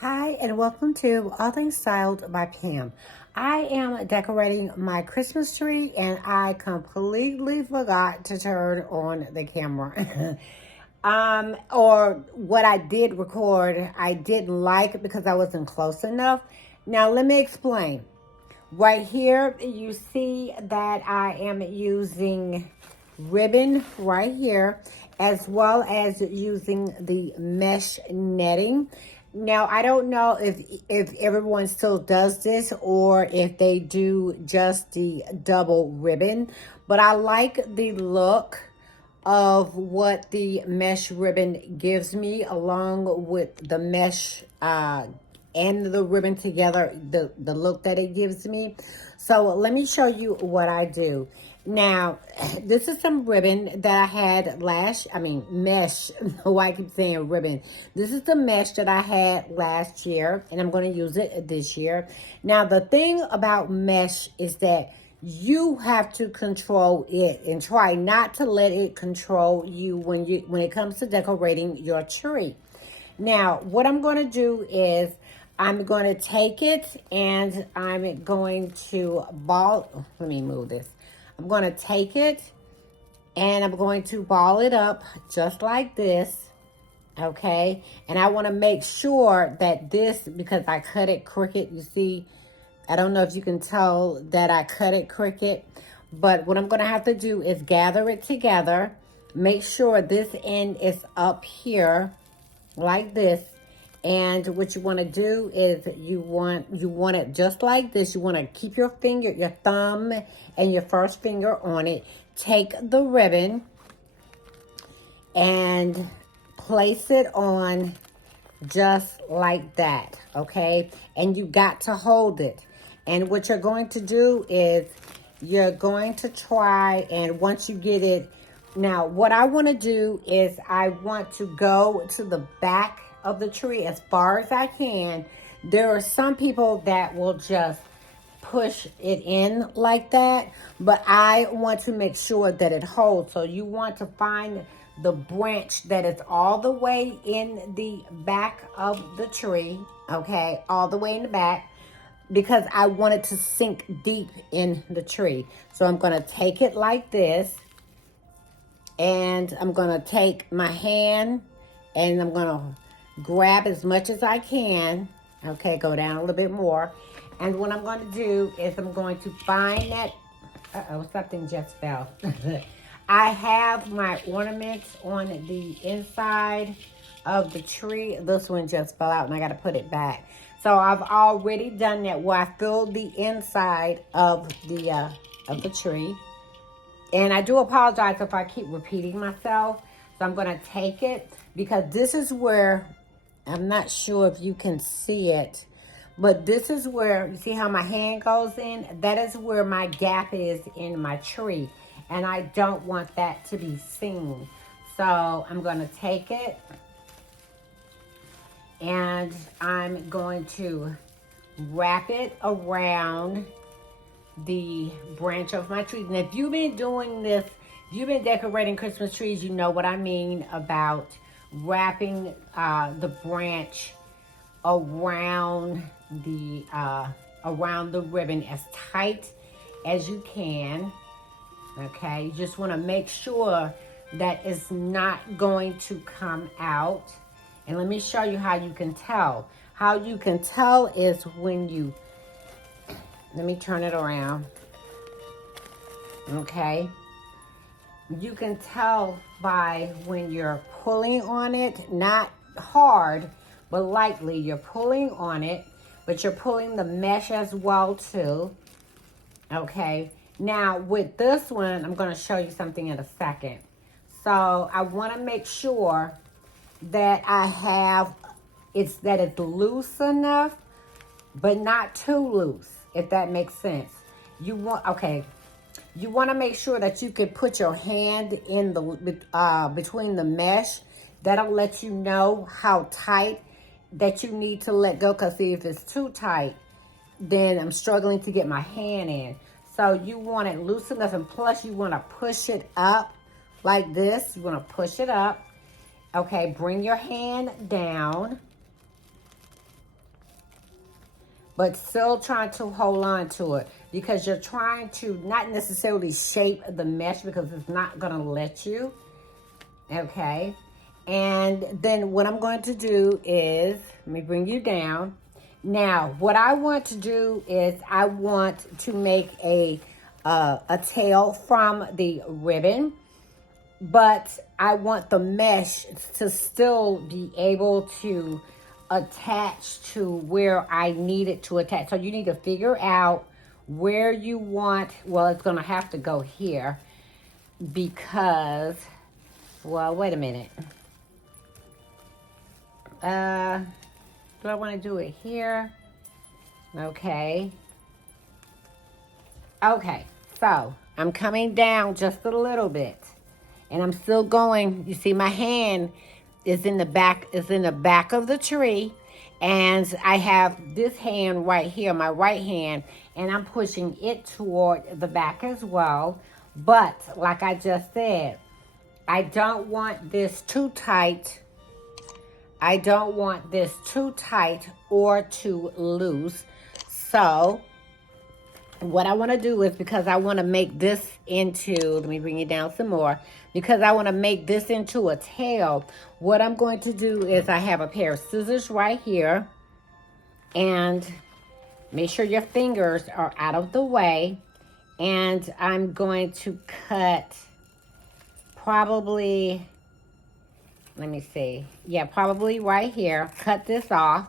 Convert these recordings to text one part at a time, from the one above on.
Hi, and welcome to All Things Styled by Pam. I am decorating my Christmas tree, and I completely forgot to turn on the camera. Or what I did record, I didn't like because I wasn't close enough. Now, let me explain. Right here, you see that I am using ribbon right here, as well as using the mesh netting. Now, I don't know if everyone still does this or if they do just the double ribbon, but I like the look of what the mesh ribbon gives me, along with the mesh and the ribbon together, the look that it gives me. So let me show you what I do. Now, this is some ribbon that I had mesh. Why I keep saying ribbon. This is the mesh that I had last year, and I'm going to use it this year. Now, the thing about mesh is that you have to control it and try not to let it control you when it comes to decorating your tree. Now, what I'm going to do is I'm going to take it and I'm going to ball. Let me move this. I'm going to take it and I'm going to ball it up just like this. Okay. And I want to make sure that this, because I cut it crooked, you see, I don't know if you can tell that I cut it crooked, but what I'm going to have to do is gather it together. Make sure this end is up here like this. And what you want to do is you want it just like this. You want to keep your finger, your thumb and your first finger on it. Take the ribbon and place it on just like that, okay? And you got to hold it. And what you're going to do is you're going to try, and once you get it, now what I want to do is I want to go to the back of the tree as far as I can. There are some people that will just push it in like that, but I want to make sure that it holds. So you want to find the branch that is all the way in the back of the tree, okay, all the way in the back, because I want it to sink deep in the tree. So I'm going to take it like this, and I'm going to take my hand and I'm going to grab as much as I can. Okay, go down a little bit more. And what I'm going to do is I'm going to find that, something just fell. I have my ornaments on the inside of the tree. This one just fell out and I got to put it back. So I've already done that where I filled the inside of the tree. And I do apologize if I keep repeating myself. So I'm going to take it, because this is where, I'm not sure if you can see it, but this is where, you see how my hand goes in? That is where my gap is in my tree. And I don't want that to be seen. So I'm going to take it and I'm going to wrap it around the branch of my tree. And if you've been doing this, if you've been decorating Christmas trees, you know what I mean about wrapping the branch around the ribbon as tight as you can. Okay, you just want to make sure that it's not going to come out. And let me show you how you can tell. How you can tell is when you, let me turn it around. Okay, you can tell by when you're pulling on it, not hard, but lightly. You're pulling on it, but you're pulling the mesh as well too. Okay, now with this one, I'm going to show you something in a second. So I want to make sure that I have, it's loose enough, but not too loose, if that makes sense. You want to make sure that you can put your hand in the between the mesh. That'll let you know how tight that you need to let go. Because see, if it's too tight, then I'm struggling to get my hand in. So you want it loose enough, and plus you want to push it up like this. You want to push it up. Okay, bring your hand down. but still trying to hold on to it because you're trying to not necessarily shape the mesh because it's not going to let you. Okay. And then what I'm going to do is, let me bring you down. Now, what I want to do is I want to make a tail from the ribbon, but I want the mesh to still be able to attach to where I need it to attach. So you need to figure out where you want, well, it's going to have to go here because, well, wait a minute. Do I want to do it here? Okay. Okay, so I'm coming down just a little bit. And I'm still going. You see my hand is in the back of the tree. And I have this hand right here, my right hand, and I'm pushing it toward the back as well. But like I just said, I don't want this too tight. I don't want this too tight or too loose. So what I want to do is, because I want to make this into, let me bring it down some more, because I want to make this into a tail, what I'm going to do is I have a pair of scissors right here, and make sure your fingers are out of the way, and I'm going to cut probably, let me see, yeah, probably right here, cut this off,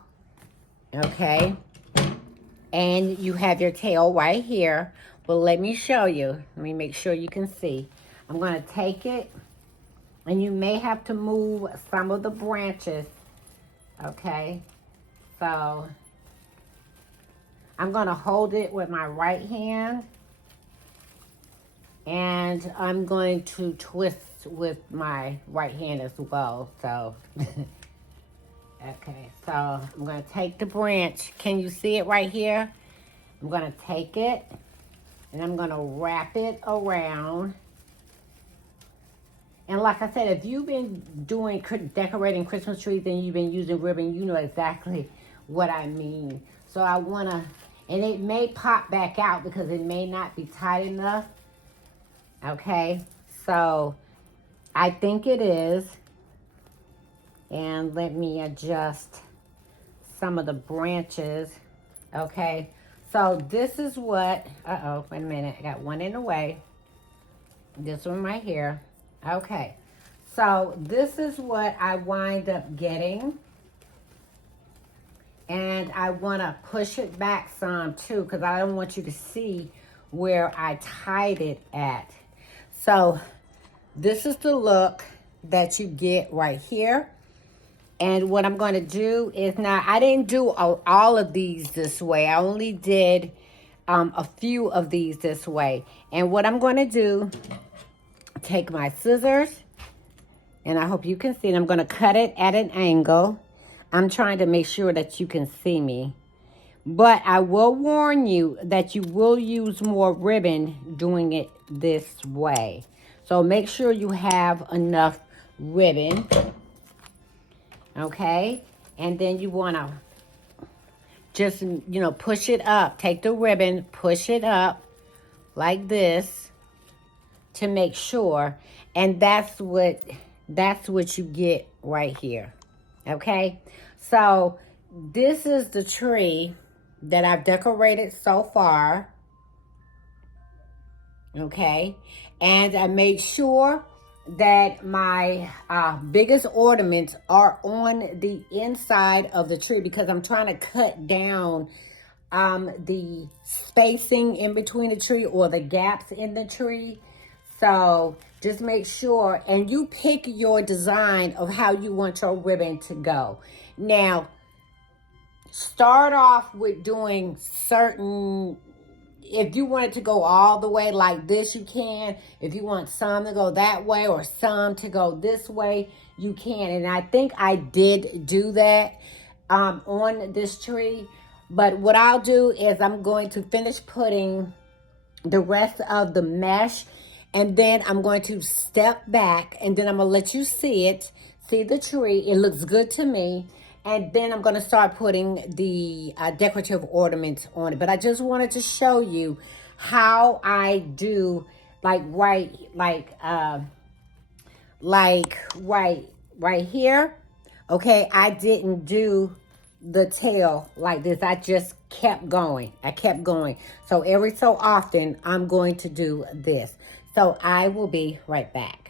okay? And you have your tail right here. Well, let me show you. Let me make sure you can see. I'm going to take it, and you may have to move some of the branches, okay? So I'm going to hold it with my right hand, and I'm going to twist with my right hand as well. So okay, so I'm going to take the branch. Can you see it right here? I'm going to take it, and I'm going to wrap it around. And like I said, if you've been decorating Christmas trees and you've been using ribbon, you know exactly what I mean. So I want to, and it may pop back out because it may not be tight enough. Okay, so I think it is. And let me adjust some of the branches. Okay, so this is what, uh-oh, wait a minute. I got one in the way. This one right here. Okay, so this is what I wind up getting. And I want to push it back some too, because I don't want you to see where I tied it at. So this is the look that you get right here. And what I'm going to do is, now I didn't do all of these this way. I only did a few of these this way. And what I'm going to do, take my scissors, and I hope you can see it. I'm going to cut it at an angle. I'm trying to make sure that you can see me. But I will warn you that you will use more ribbon doing it this way. So make sure you have enough ribbon. Okay, and then you want to just, push it up. Take the ribbon, push it up like this to make sure. And that's what you get right here. Okay, so this is the tree that I've decorated so far. Okay, and I made sure that my biggest ornaments are on the inside of the tree because I'm trying to cut down the spacing in between the tree or the gaps in the tree. So just make sure, and you pick your design of how you want your ribbon to go. Now, start off with doing certain. If you want it to go all the way like this, you can. If you want some to go that way or some to go this way, you can. And I think I did do that on this tree. But what I'll do is I'm going to finish putting the rest of the mesh. And then I'm going to step back. And then I'm going to let you see it. See the tree. It looks good to me. And then I'm going to start putting the decorative ornaments on it. But I just wanted to show you how I do, like right here. Okay, I didn't do the tail like this. I just kept going. I kept going. So every so often, I'm going to do this. So I will be right back.